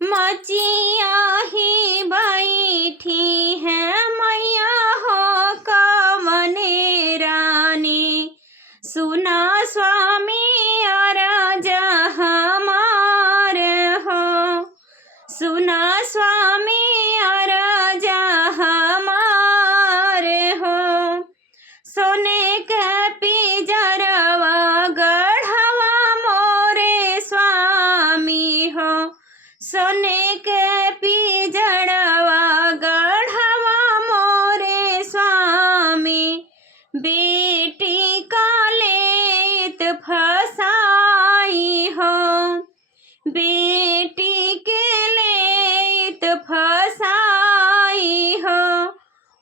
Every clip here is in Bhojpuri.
मचिया ही बैठी है मैया हो कमने रानी। सुना स्वामी अरज हमार हो, सुना स्वामी अरज हमार हो। सोने के पिजरवा गढ़वा मोरे स्वामी हो, सोने के पिजड़वा गढ़वा मोरे स्वामी। बेटी का लेत फसाई हो, बेटी के लेत फसाई हो।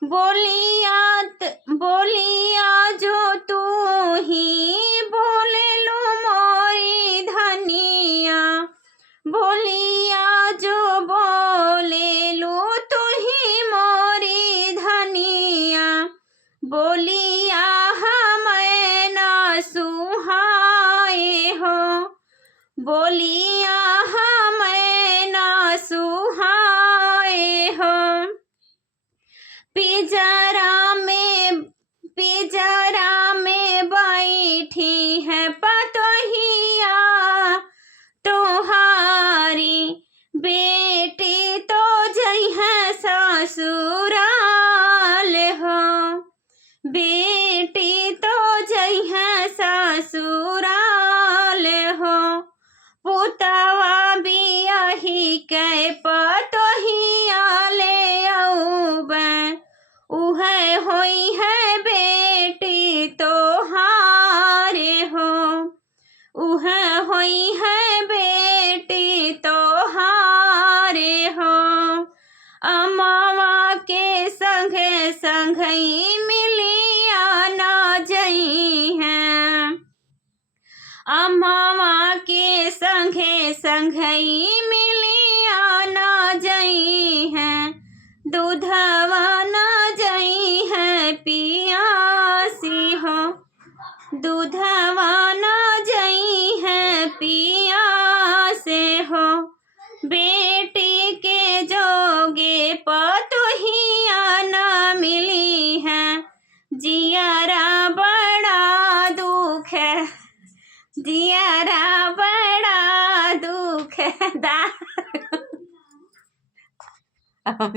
बोलिया जो तू ही बोले लो मोरी धनिया, बोलिया जो बोले लो तू ही मोरी धनिया। बोलिया हमें ना सुहाए हो, बोलिया हमें ना सुहाए हो। पिजरा में बैठी है पतोहिया तोहारी। बेटी तो जई है ससुराल हो, बेटी तो जई है ससुराल हो। पुतवा बियाही के पतोहिया ले औबे, उहे होई है बेटी तोहारे हो, उहे होई है बेटी तोहारे हो। अमावा के संगे संगई मिलिया ना जई हैं, अमावा के संगे संगई मिलिया ना जई हैं। दूधवा ना जई है पियासी हो, दूधवा ना जई है पियासे हो। बेटी के जोगे पतोहिया ना मिली है, जियरा बड़ा दुख है, जियरा बड़ा दुख है।